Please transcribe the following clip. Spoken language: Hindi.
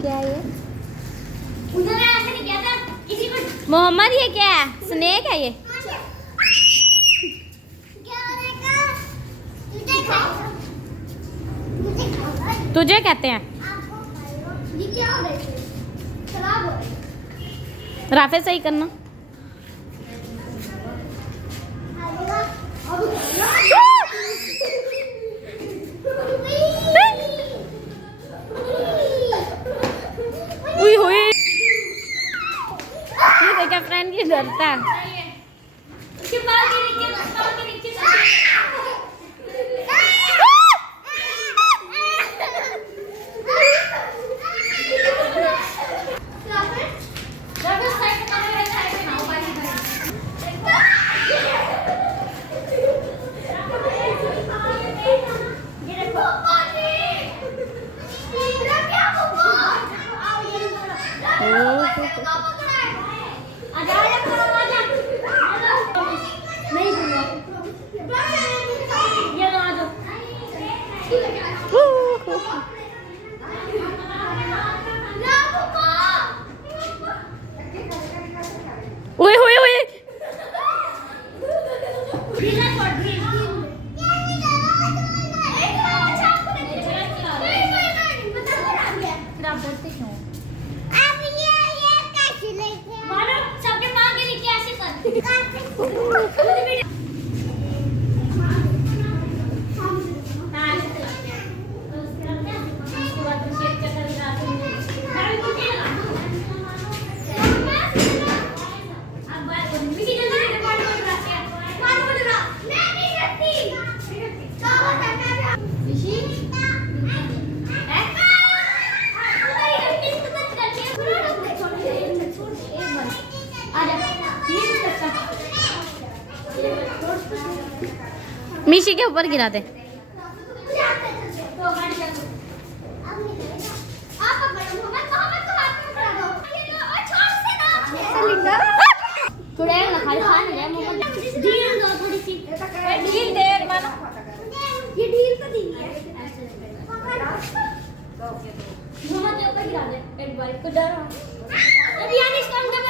क्या है ये? उन्होंने ऐसे नहीं किया था किसी को। मोहम्मद ये क्या है? स्नेक है ये? तुझे कहते हैं। ये क्या हो रहा है? खराब हो रहा है। राफे सही करना। हुई हुई ये देखा फ्रेंड की डरता है। उसके बाल के नीचे हुई हुई हुई मिशी के ऊपर गिरा दे। एक बार को डरा। अब यानी इसका अंदर